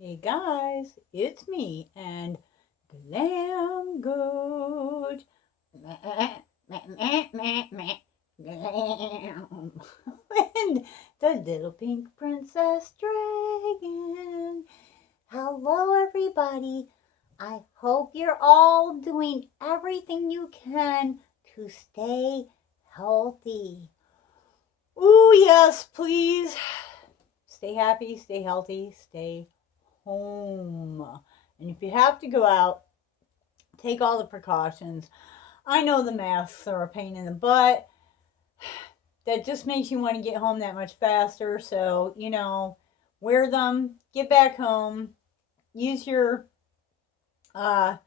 Hey guys, it's me and Glam Goat. Glam. And the little pink princess dragon. Hello, everybody. I hope you're all doing everything you can to stay healthy. Ooh, yes, please. Stay happy, stay healthy, stay home. And if you have to go out, take all the precautions. I know the masks are a pain in the butt. That just makes you want to get home that much faster. So, wear them, get back home, use your uh,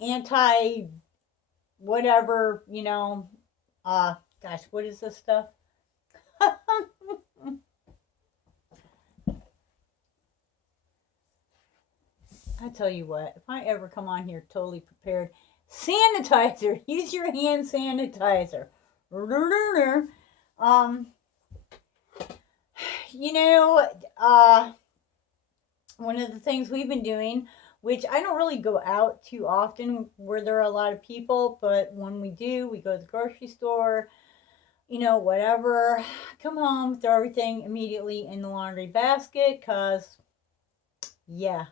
anti whatever, gosh, what is this stuff? I tell you what, if I ever come on here totally prepared, sanitizer. Use your hand sanitizer. Um, you know, uh, one of the things we've been doing, which I don't really go out too often where there are a lot of people, but when we do, we go to the grocery store, whatever, come home, throw everything immediately in the laundry basket, because, yeah,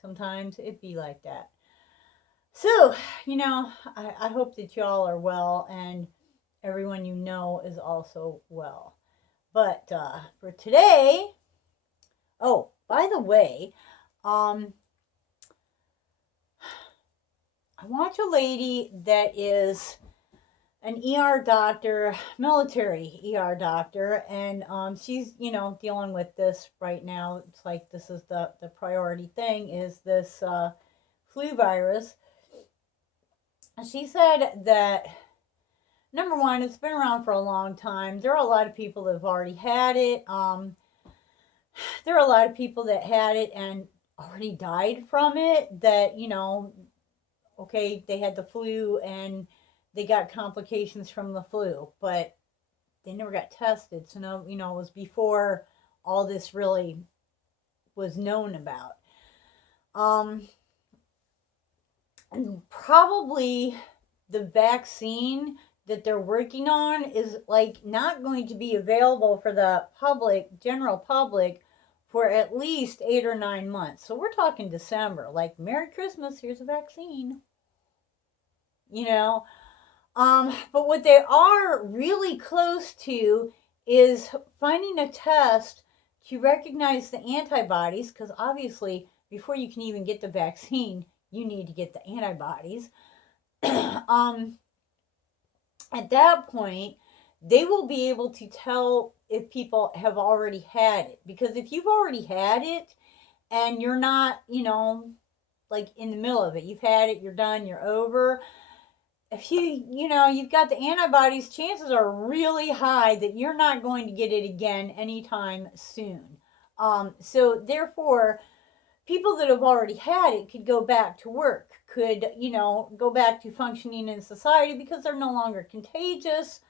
sometimes it be like that. So, I hope that y'all are well and everyone you know is also well. But for today, oh, by the way, um, I watch a lady that is an ER doctor, military ER doctor, and she's, dealing with this right now. It's like this is the priority thing is this flu virus. She said that number one, it's been around for a long time. There are a lot of people that have already had it. There are a lot of people that had it and already died from it. That okay, they had the flu and they got complications from the flu, but they never got tested. So no, it was before all this really was known about. And probably the vaccine that they're working on is like not going to be available for the general public, for at least 8 or 9 months. So we're talking December. Like, Merry Christmas, here's a vaccine. You know, but what they are really close to is finding a test to recognize the antibodies, because obviously, before you can even get the vaccine, you need to get the antibodies. At that point, they will be able to tell if people have already had it. Because if you've already had it and you're not, like in the middle of it, you've had it, you're done, you're over. If you've got the antibodies, chances are really high that you're not going to get it again anytime soon. So therefore, people that have already had it could go back to work, could, go back to functioning in society because they're no longer contagious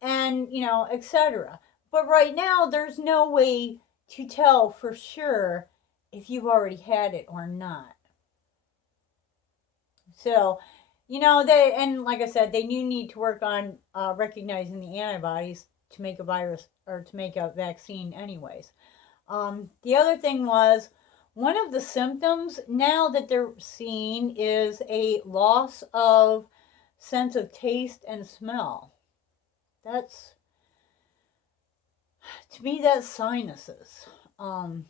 and, etc. But right now, there's no way to tell for sure if you've already had it or not. So, and like I said, they do need to work on recognizing the antibodies to make a virus or to make a vaccine anyways. The other thing was, one of the symptoms now that they're seeing is a loss of sense of taste and smell. That's, to me, that's sinuses. Don't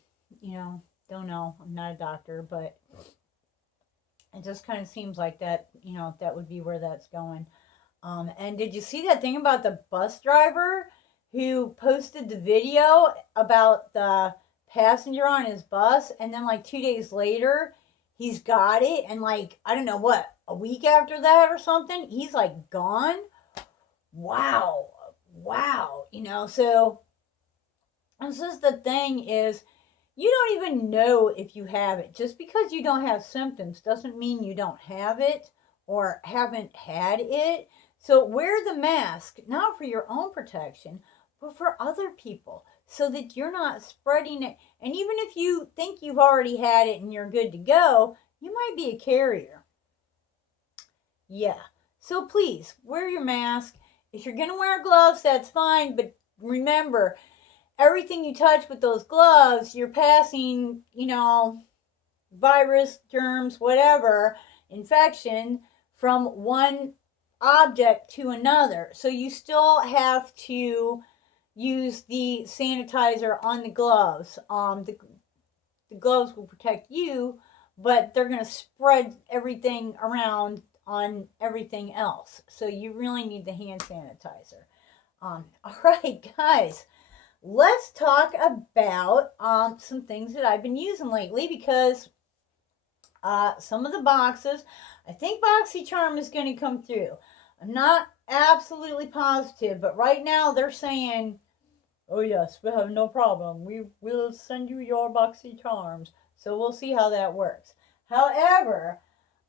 know. I'm not a doctor, but it just kind of seems like that, that would be where that's going. And did you see that thing about the bus driver who posted the video about the passenger on his bus, and then like 2 days later he's got it, and like, I don't know what, a week after that or something, he's like gone? Wow. So this is the thing is, you don't even know if you have it. Just because you don't have symptoms doesn't mean you don't have it or haven't had it. So wear the mask, not for your own protection, but for other people. so that you're not spreading it. And even if you think you've already had it and you're good to go, you might be a carrier. Yeah. So please wear your mask. If you're going to wear gloves, that's fine. But remember, everything you touch with those gloves, you're passing, virus, germs, whatever, infection from one object to another. So you still have to use the sanitizer on the gloves. The gloves will protect you, but they're going to spread everything around on everything else. So you really need the hand sanitizer. All right, guys, let's talk about some things that I've been using lately, because some of the boxes, I think BoxyCharm is going to come through. I'm not absolutely positive, but right now they're saying, oh yes, we have no problem. We will send you your BoxyCharms. So we'll see how that works. However,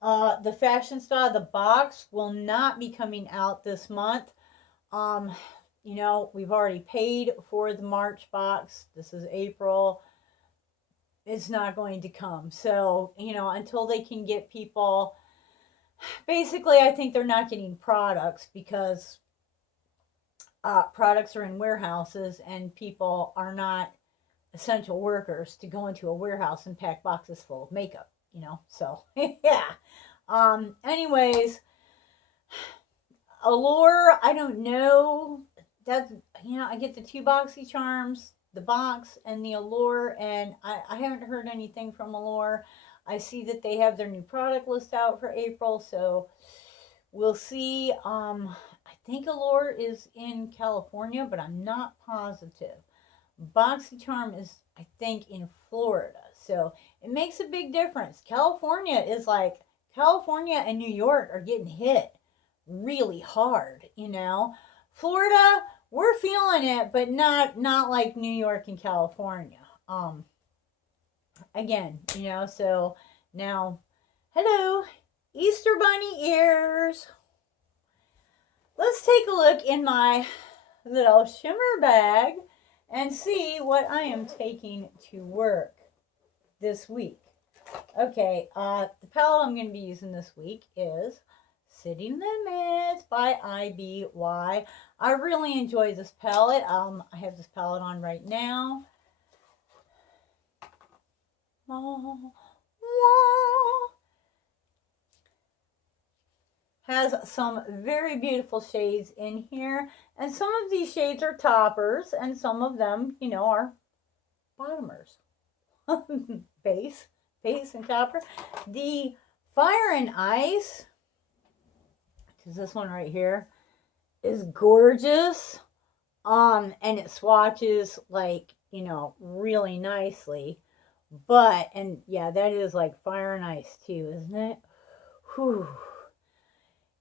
the Fashion Style, the box, will not be coming out this month. We've already paid for the March box. This is April. It's not going to come. So, until they can get people, basically, I think they're not getting products because products are in warehouses and people are not essential workers to go into a warehouse and pack boxes full of makeup, so yeah. Anyways, Allure, I don't know. That's, I get the 2 BoxyCharms, the box and the Allure, and I haven't heard anything from Allure. I see that they have their new product list out for April, so we'll see. I think Allure is in California, but I'm not positive. BoxyCharm is, I think, in Florida, so it makes a big difference. California and New York are getting hit really hard, Florida, we're feeling it, but not like New York and California. Again, so now, hello, Easter Bunny ears. Let's take a look in my little shimmer bag and see what I am taking to work this week. Okay, the palette I'm going to be using this week is City Limits by IBY. I really enjoy this palette. I have this palette on right now. Has some very beautiful shades in here, and some of these shades are toppers and some of them, are bottomers. base and topper. The Fire and Ice, which is this one right here, is gorgeous. And it swatches really nicely. And yeah, that is like Fire and Ice too, isn't it? Whew.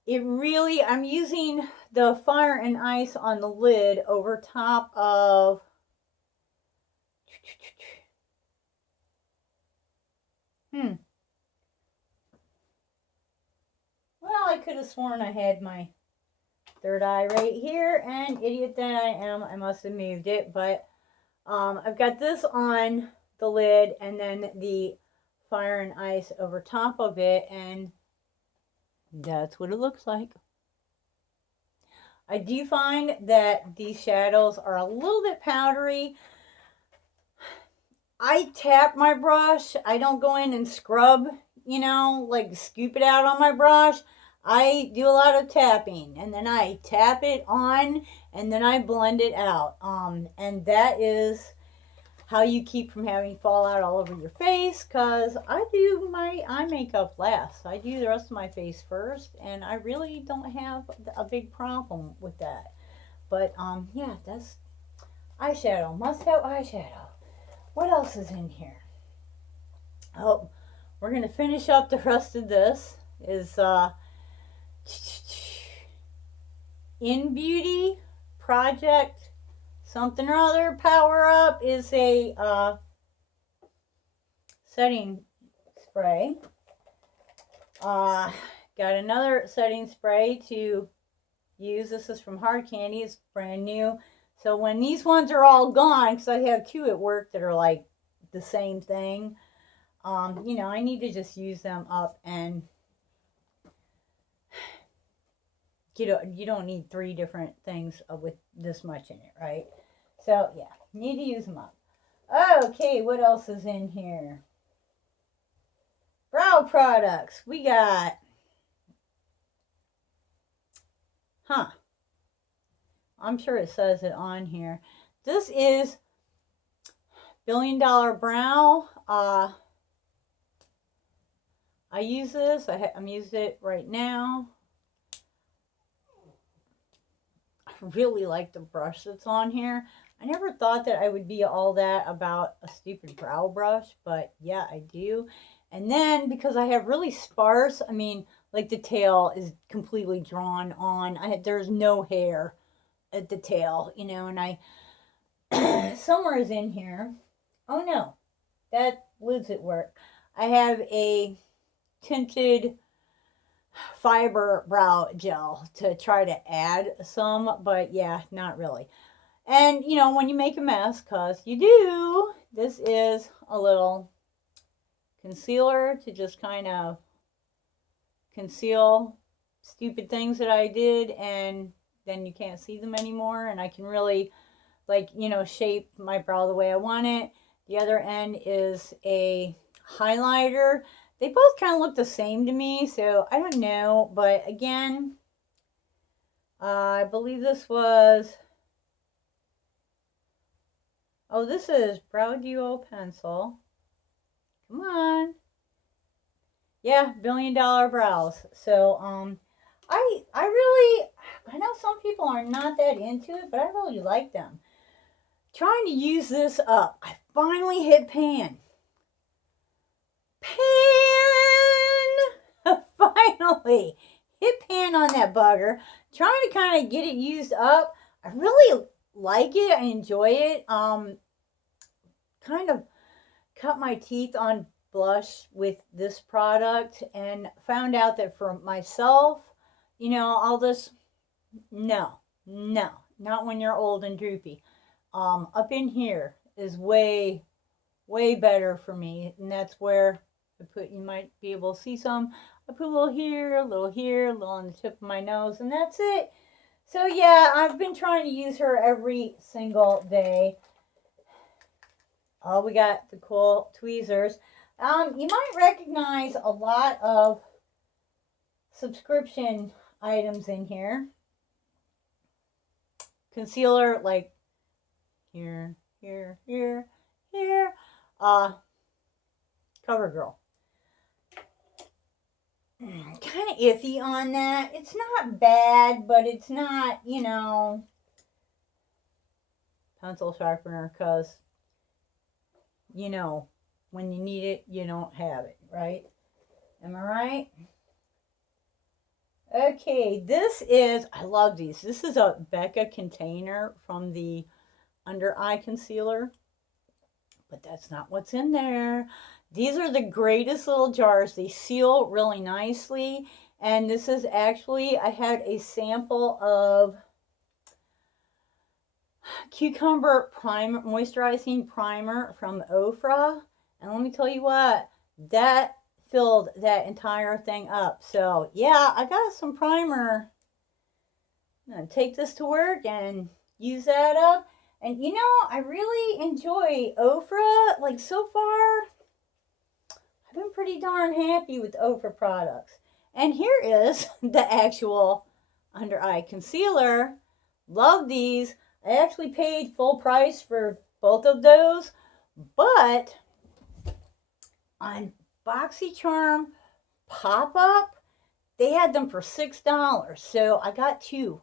I'm using the Fire and Ice on the lid over top of Well, I could have sworn I had my third eye right here, and idiot that I am, I must have moved it, but I've got this on the lid and then the Fire and Ice over top of it, and that's what it looks like. I do find that these shadows are a little bit powdery. I tap my brush. I don't go in and scrub, scoop it out on my brush. I do a lot of tapping, and then I tap it on, and then I blend it out. And that is how you keep from having fallout all over your face, because I do my eye makeup last. I do the rest of my face first, and I really don't have a big problem with that. But yeah, that's eyeshadow. Must have eyeshadow. What else is in here? Oh, we're going to finish up the rest of this. Is In Beauty Project something or other Power Up is a setting spray. Got another setting spray to use. This is from Hard Candy. It's brand new. So when these ones are all gone, because I have two at work that are like the same thing, you know, I need to just use them up, and you don't need 3 different things with this much in it, right? So yeah, need to use them up. Okay, what else is in here? Brow products. We got, I'm sure it says it on here. This is $1 Billion Brow. I use this. I'm using it right now. I really like the brush that's on here. I never thought that I would be all that about a stupid brow brush, but yeah, I do. And then because I have really sparse, I mean, like the tail is completely drawn on. There's no hair at the tail, you know, and I somewhere is in here. Oh no, that lives at work. I have a tinted fiber brow gel to try to add some, but yeah, not really. And you know, when you make a mess, cause you do, this is a little concealer to just kind of conceal stupid things that I did, and then you can't see them anymore, and I can really, like, you know, shape my brow the way I want it. The other end is a highlighter. They both kind of look the same to me, so I don't know. But again, I believe this was, oh, this is Brow Duo Pencil. Come on. Yeah, $1 Billion Brows. So, I know some people are not that into it, but I really like them. Trying to use this up. I finally hit pan. Finally hit pan on that bugger. Trying to kind of get it used up. I really like it. I enjoy it. Kind of cut my teeth on blush with this product, and found out that for myself, you know, all this, no, not when you're old and droopy. Up in here is way better for me, and that's where I put, you might be able to see some, I put a little here, a little here, a little on the tip of my nose, and that's it. So yeah, I've been trying to use her every single day. Oh, we got the cool tweezers. You might recognize a lot of subscription items in here. Concealer, like here. CoverGirl. Kind of iffy on that. It's not bad, but it's not, you know, pencil sharpener, because, you know, when you need it, you don't have it, right? Am I right? Okay, this is, I love these. This is a Becca container from the under eye concealer, but that's not what's in there. These are the greatest little jars. They seal really nicely. And this is actually, I had a sample of cucumber primer, moisturizing primer from Ofra. And let me tell you what, that filled that entire thing up. So yeah, I got some primer. I'm gonna take this to work and use that up. And you know, I really enjoy Ofra. Like, so far, I've been pretty darn happy with Ofra products. And here is the actual under eye concealer. Love these. I actually paid full price for both of those, but on BoxyCharm pop-up, they had them for $6. So I got two.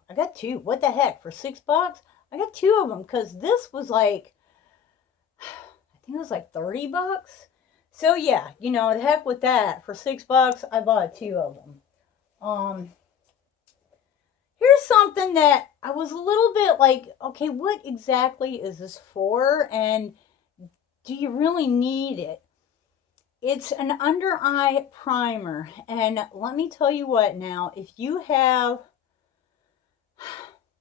What the heck? For $6? I got 2 of them, because this was like, I think it was like $30. So yeah, you know, the heck with that. For $6, I bought 2 of them. Here's something that I was a little bit like, okay, what exactly is this for? And do you really need it? It's an under eye primer. And let me tell you what now, if you have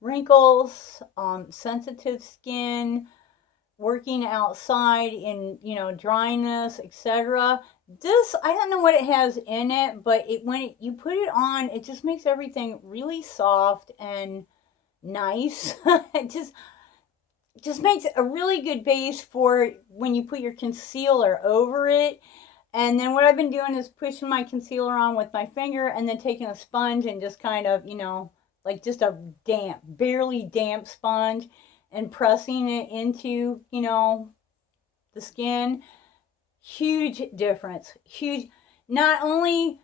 wrinkles, sensitive skin, working outside in, dryness, etc. This, I don't know what it has in it, but you put it on, it just makes everything really soft and nice. It just makes a really good base for when you put your concealer over it. And then what I've been doing is pushing my concealer on with my finger and then taking a sponge and just kind of, like just a damp, barely damp sponge, and pressing it into, the skin. Huge difference. Huge. Not only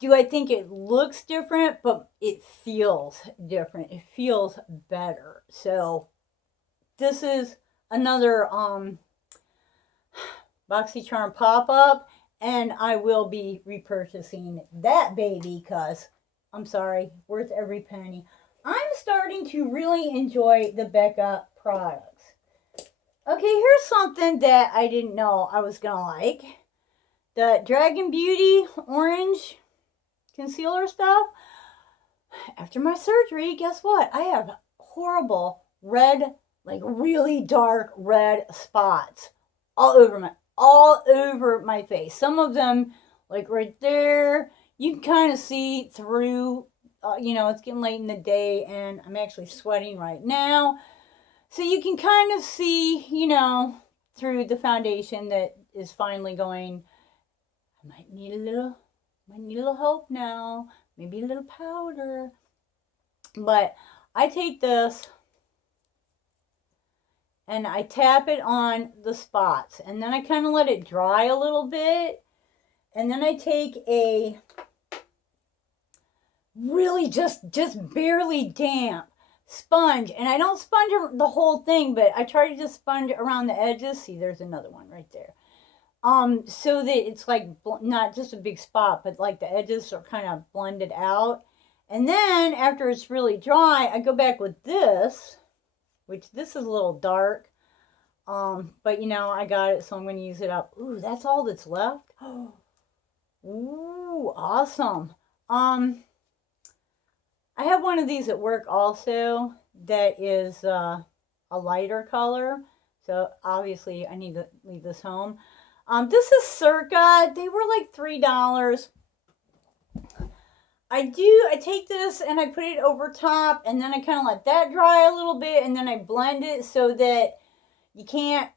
do I think it looks different, but it feels different. It feels better. So this is another BoxyCharm pop-up, and I will be repurchasing that baby because, I'm sorry, worth every penny. I'm starting to really enjoy the Becca products. Okay, here's something that I didn't know I was going to like. The Dragon Beauty Orange Concealer stuff. After my surgery, guess what? I have horrible red, like really dark red spots all over my face. Some of them, like right there, you can kind of see through. It's getting late in the day, and I'm actually sweating right now, so you can kind of see, through the foundation that is finally going. I might need a little help now. Maybe a little powder. But I take this and I tap it on the spots, and then I kind of let it dry a little bit, and then I take a really just barely damp sponge, and I don't sponge the whole thing, but I try to just sponge around the edges. See, there's another one right there. So that it's like not just a big spot, but like the edges are kind of blended out. And then after it's really dry, I go back with this, which this is a little dark. But I got it, so I'm going to use it up. Ooh, that's all that's left. Ooh, awesome. I have one of these at work also that is a lighter color. So obviously I need to leave this home. This is Circa. They were like $3. I take this and I put it over top, and then I kind of let that dry a little bit, and then I blend it so that you can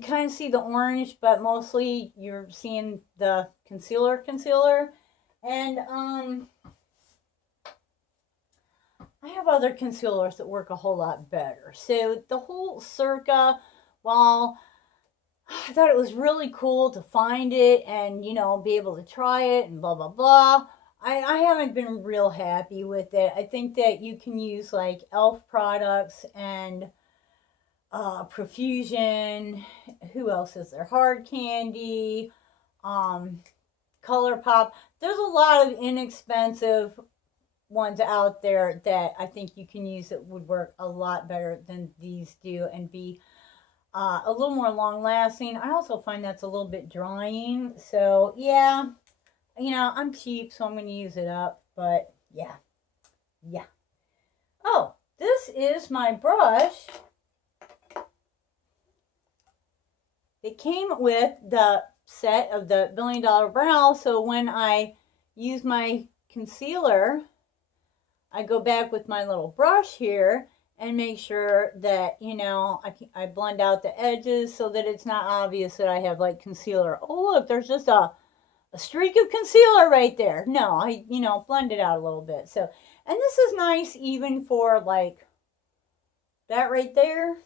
kind of see the orange, but mostly you're seeing the concealer. And I have other concealers that work a whole lot better. So the whole Circa, while I thought it was really cool to find it and, be able to try it and blah, blah, blah, I haven't been real happy with it. I think that you can use like e.l.f. products and Profusion. Who else is there? Hard Candy, ColourPop. There's a lot of inexpensive ones out there that I think you can use that would work a lot better than these do and be a little more long lasting. I also find that's a little bit drying. So yeah, I'm cheap, so I'm going to use it up. But yeah. Oh, this is my brush. It came with the set of the $1 Billion Brow. So when I use my concealer, I go back with my little brush here and make sure that, I blend out the edges so that it's not obvious that I have like concealer. Oh, look, there's just a streak of concealer right there. No, I, blend it out a little bit. So, and this is nice even for like that right there.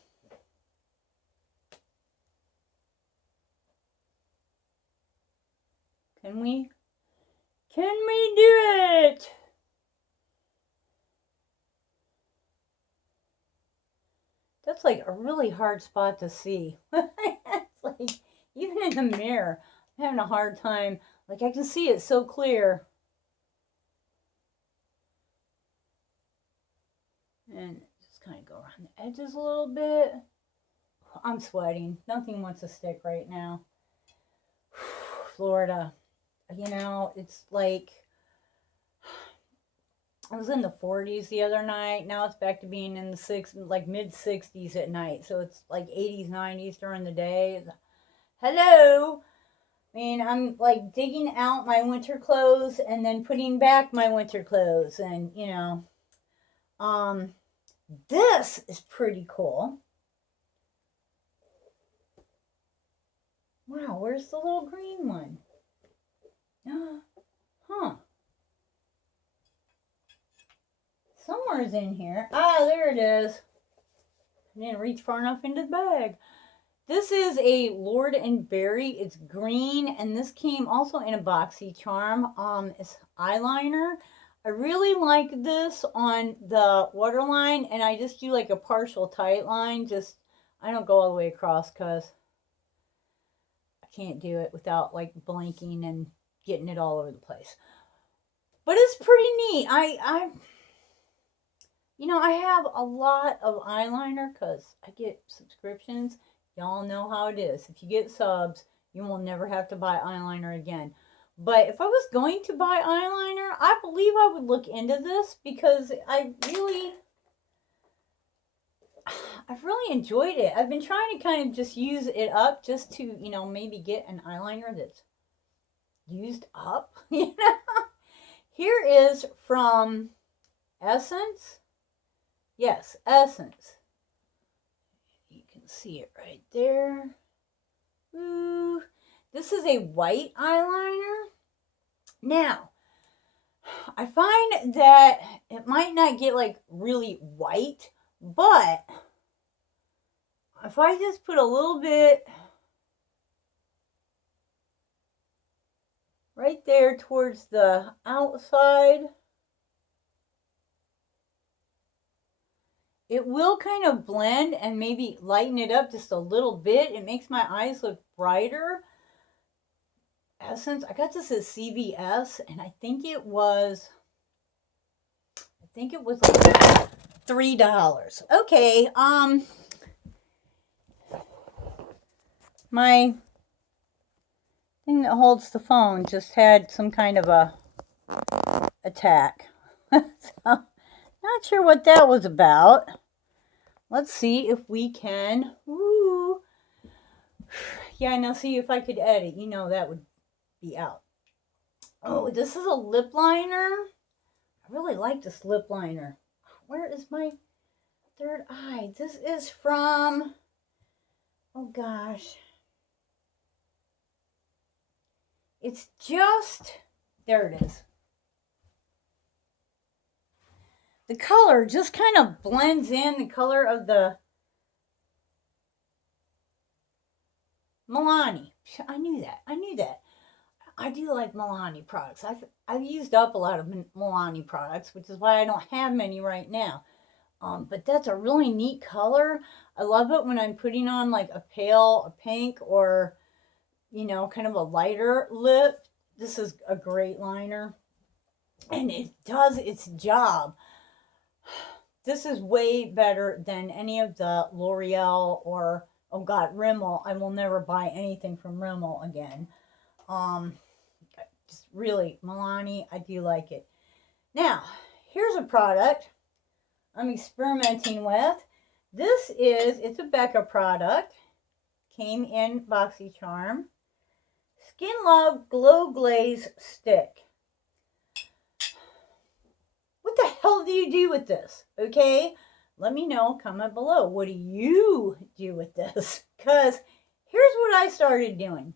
Can we do it? That's like a really hard spot to see. It's like, even in the mirror, I'm having a hard time. Like, I can see it so clear. And just kind of go around the edges a little bit. I'm sweating. Nothing wants to stick right now. Florida. It's like, I was in the 40s the other night. Now it's back to being in the like mid 60s at night. So it's like 80s, 90s during the day. Hello. I mean, I'm like digging out my winter clothes and then putting back my winter clothes. And, you know, this is pretty cool. Wow, where's the little green one? Huh. Somewhere's in here. Ah, there it is. I didn't reach far enough into the bag. This is a Lord and Berry. It's green, and this came also in a BoxyCharm. It's eyeliner. I really like this on the waterline, and I just do like a partial tight line. I don't go all the way across because I can't do it without like blinking and getting it all over the place. But it's pretty neat. You know, I have a lot of eyeliner because I get subscriptions. Y'all know how it is. If you get subs, you will never have to buy eyeliner again. But if I was going to buy eyeliner, I believe I would look into this because I've really enjoyed it. I've been trying to kind of just use it up just to, you know, maybe get an eyeliner that's used up. You know? Here is from Essence. Yes, Essence. You can see it right there. Ooh. This is a white eyeliner. Now, I find that it might not get like really white, but if I just put a little bit right there towards the outside, it will kind of blend and maybe lighten it up just a little bit. It makes my eyes look brighter. Essence, I got this at CVS, and I think it was like $3. Okay, my thing that holds the phone just had some kind of a attack. So, not sure what that was about. Let's see if we can. Woo. Yeah, now see if I could edit. You know that would be out. Oh, this is a lip liner. I really like this lip liner. Where is my third eye? This is from, oh gosh. It's just, there it is. The color just kind of blends in the color of the Milani. I knew that. I do like Milani products. I've used up a lot of Milani products, which is why I don't have many right now. But that's a really neat color. I love it when I'm putting on like a pink, or, you know, kind of a lighter lip. This is a great liner. And it does its job. This is way better than any of the L'Oreal or, oh God, Rimmel. I will never buy anything from Rimmel again. Just really, Milani, I do like it. Now, here's a product I'm experimenting with. It's a Becca product. Came in BoxyCharm. Skin Love Glow Glaze Stick. What the hell do you do with this? Okay? Let me know, comment below. What do you do with this? Because here's what I started doing.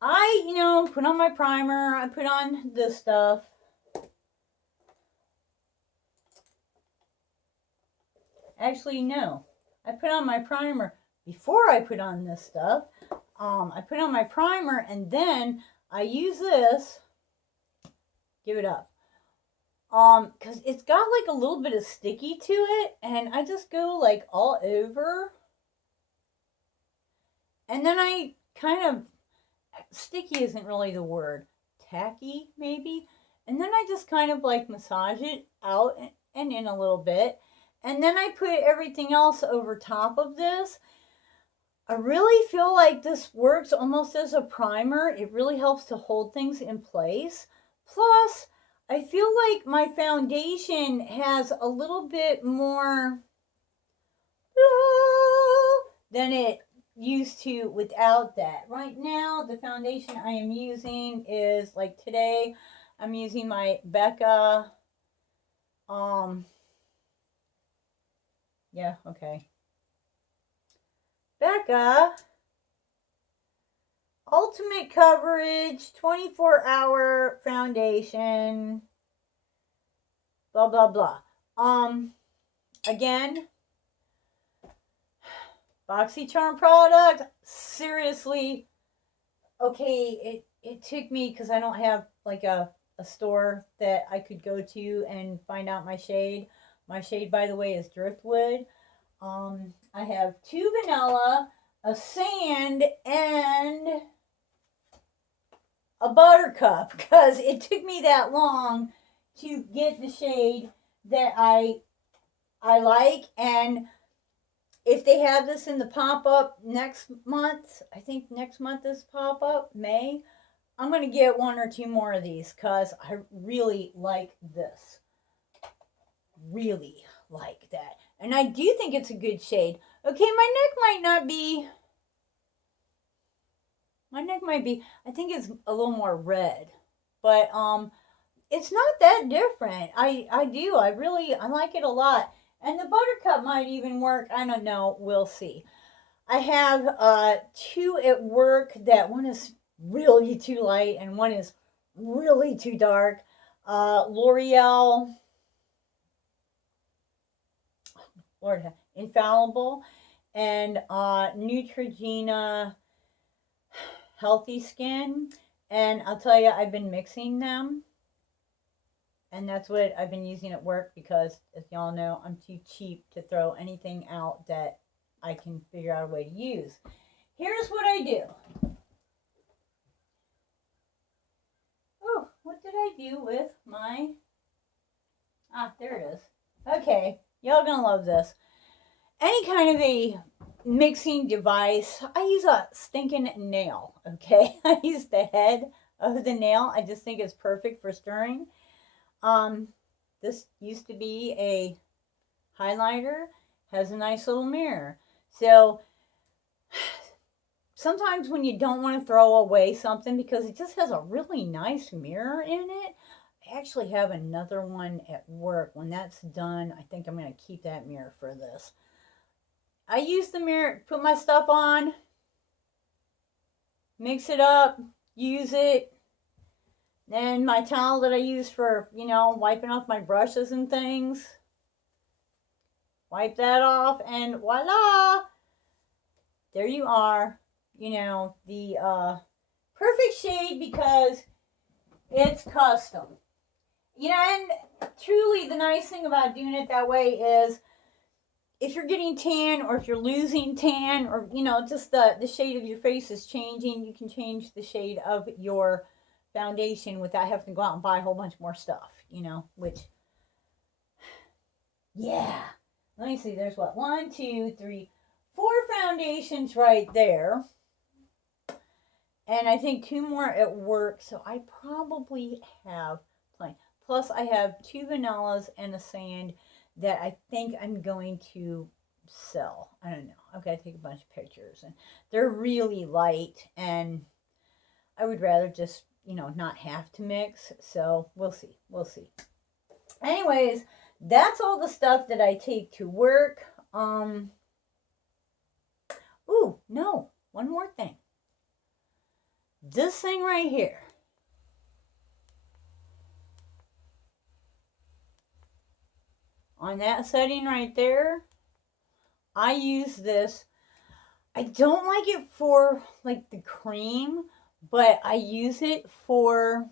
I, you know, put on my primer. I put on this stuff. Actually, no. I put on my primer before I put on this stuff. I put on my primer, and then I use this. Give it up. Because it's got like a little bit of sticky to it, and I just go like all over. And then I kind of, sticky isn't really the word, tacky maybe. And then I just kind of like massage it out and in a little bit. And then I put everything else over top of this. I really feel like this works almost as a primer. It really helps to hold things in place. Plus, I feel like my foundation has a little bit more than it used to without that. Right now, the foundation I am using is like today, I'm using my Becca. Yeah, okay. Becca Ultimate Coverage 24-hour foundation. Blah blah blah. Again, BoxyCharm product. Seriously, okay, it took me because I don't have like a store that I could go to and find out my shade. My shade, by the way, is Driftwood. I have 2 vanilla, a sand, and a buttercup because it took me that long to get the shade that I like. And if they have this in the pop-up next month, I think next month is pop-up, May, I'm going to get 1 or 2 more of these because I really like this. Really like that. And I do think it's a good shade. Okay, my neck might be, I think it's a little more red. But it's not that different. I like it a lot. And the buttercup might even work. I don't know. We'll see. I have 2 at work that one is really too light and one is really too dark. L'Oreal, Lord, Infallible, and Neutrogena Healthy Skin. And I'll tell you, I've been mixing them. And that's what I've been using at work because, as y'all know, I'm too cheap to throw anything out that I can figure out a way to use. Here's what I do. Oh, what did I do with my... Ah, there it is. Okay, y'all gonna love this. Any kind of a mixing device, I use a stinking nail, okay? I use the head of the nail. I just think it's perfect for stirring. This used to be a highlighter, has a nice little mirror. So sometimes when you don't want to throw away something because it just has a really nice mirror in it, I actually have another one at work. When that's done, I think I'm going to keep that mirror for this. I use the mirror, put my stuff on, mix it up, use it. Then my towel that I use for, wiping off my brushes and things. Wipe that off and voila! There you are. The perfect shade because it's custom. And truly the nice thing about doing it that way is if you're getting tan or if you're losing tan or, just the shade of your face is changing, you can change the shade of your foundation without having to go out and buy a whole bunch more stuff, which, yeah. Let me see, there's what, 1, 2, 3, 4 foundations right there. And I think 2 more at work, so I probably have plenty. Plus, I have 2 vanillas and a sand that I think I'm going to sell. I don't know. I've got to take a bunch of pictures. And they're really light, and I would rather just, not have to mix. So, we'll see. We'll see. Anyways, that's all the stuff that I take to work. Ooh, no. One more thing. This thing right here. On that setting right there, I use this. I don't like it for like the cream, but I use it for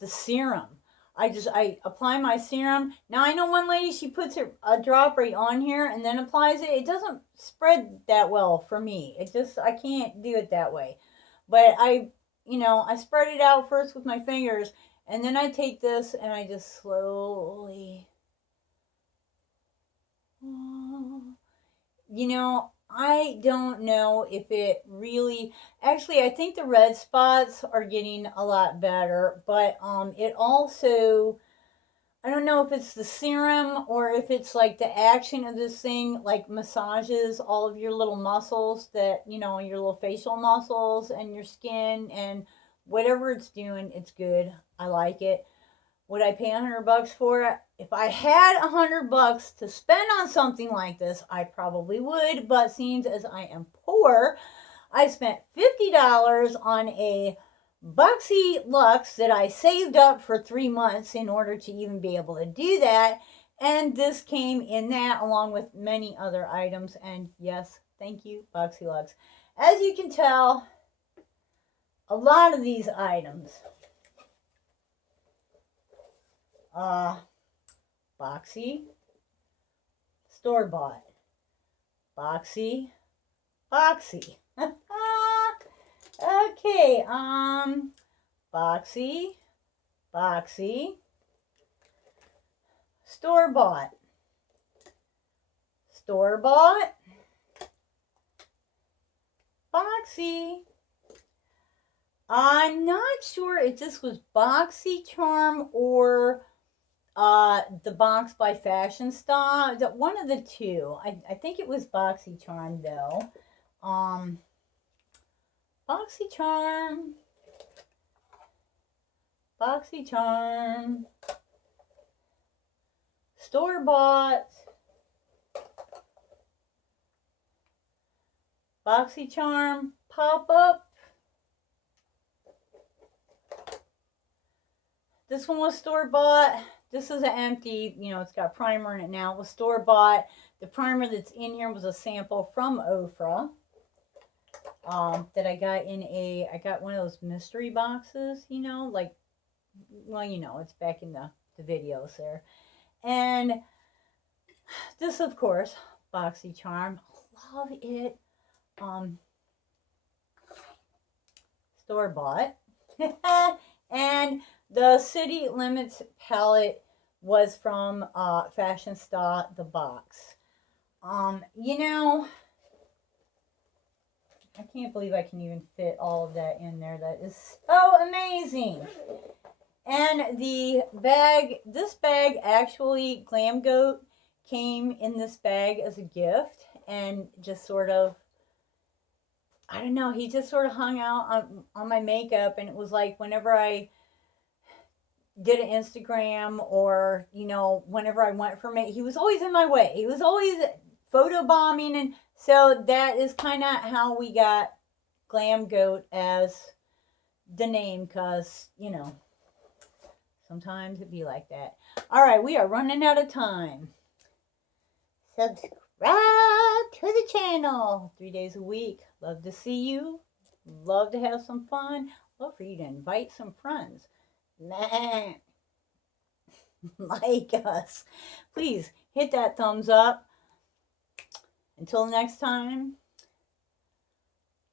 the serum. I apply my serum. Now I know one lady, she puts a drop right on here and then applies it. It doesn't spread that well for me. I can't do it that way. But I spread it out first with my fingers and then I take this and I just slowly, I don't know if it really, actually, I think the red spots are getting a lot better, but it also, I don't know if it's the serum or if it's like the action of this thing, like massages all of your little muscles that, you know, your little facial muscles and your skin and whatever it's doing, it's good. I like it. Would I pay $100 for it? If I had $100 to spend on something like this, I probably would. But seeing as I am poor, I spent $50 on a Boxy Lux that I saved up for 3 months in order to even be able to do that. And this came in that along with many other items. And yes, thank you, Boxy Lux. As you can tell, a lot of these items Boxy, store-bought, Boxy, Boxy. Okay, Boxy, Boxy, store-bought, store-bought, Boxy. I'm not sure if this was BoxyCharm or the Box by Fashion Star. One of the two. I think it was BoxyCharm though. BoxyCharm. BoxyCharm. Store-bought. BoxyCharm pop-up. This one was store-bought. This is an empty, you know, it's got primer in it now. It was store-bought. The primer that's in here was a sample from Ofra that I got in I got one of those mystery boxes, you know, like, well, you know, it's back in the videos there. And this, of course, BoxyCharm. Love it. Store-bought. And the City Limits palette was from Fashion Star, the box. You know, I can't believe I can even fit all of that in there. That is so amazing. And the bag, this bag actually, Glam Goat came in this bag as a gift and just sort of, I don't know, he just sort of hung out on my makeup, and it was like whenever I did an Instagram or, you know, whenever I went for he was always in my way. He was always photobombing, and so that is kind of how we got Glam Goat as the name, because, you know, sometimes it be like that. All right, we are running out of time. Subscribe to the channel 3 days a week. Love to see you. Love to have some fun. Love for you to invite some friends. Nah. Like us. Please hit that thumbs up. Until next time,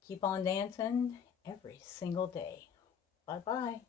keep on dancing every single day. Bye-bye.